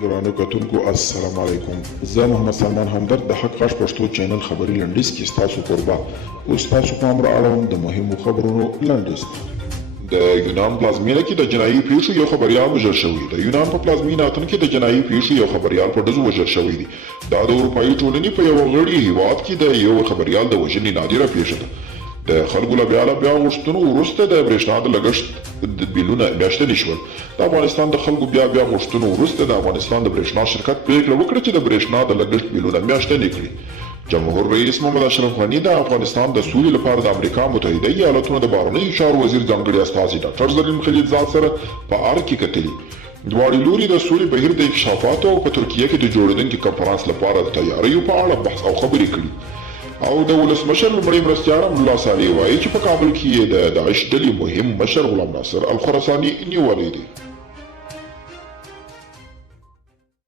ګرانو کتونکو السلام علیکم. زه محمد سلمان همدرد د حق غږ پښتو چینل خبري لنډیز کې ستاسو قربا اوس تاسو پام را اړوم د مهمو خبرونو لنډیز. د یونان پلازمینه کې د جنایي پیښو یو خبریال وژل شوی. د یونان په پلازمینه اتن کې د جنایي پیښو یو خبریال په ډزو وژل شوی دی. دا د اروپایي ټولنې په یو غړي هیواد کې د یو خبریال د وژنې نادره پیښه ده. د خلکو له بیا غوښتنو وروسته د برېښنا د لګښت د بیلونه میاشتني شول. د افغانستان د خلکو بیا غوښتنو وروسته د افغانستان د برېښنا شرکت پریکړه وکړه چې د برېښنا د لګښت بیلونه میاشتني کړي. جمهور رئیس محمد اشرف غني د افغانستان د سولې لپاره د امریکا متحده ایالاتونو د بهرنیو چارو وزیر ځانګړي استازي ډاکټر زرین خلیلزاد سره په اړه کې کتلي. دواړو لوري د سولې بهیر د انکشافاتو او په ترکیه کې د جوړېدونکي کنفرانس لپاره د تیاریو په اړه بحث او خبرې کړي. او د ولسمشر لومړی مرستیال ملا صالح وایي چې په کابل کې د داعش ډلې مهم مشر غلام ناصر الخراساني نیولی دی.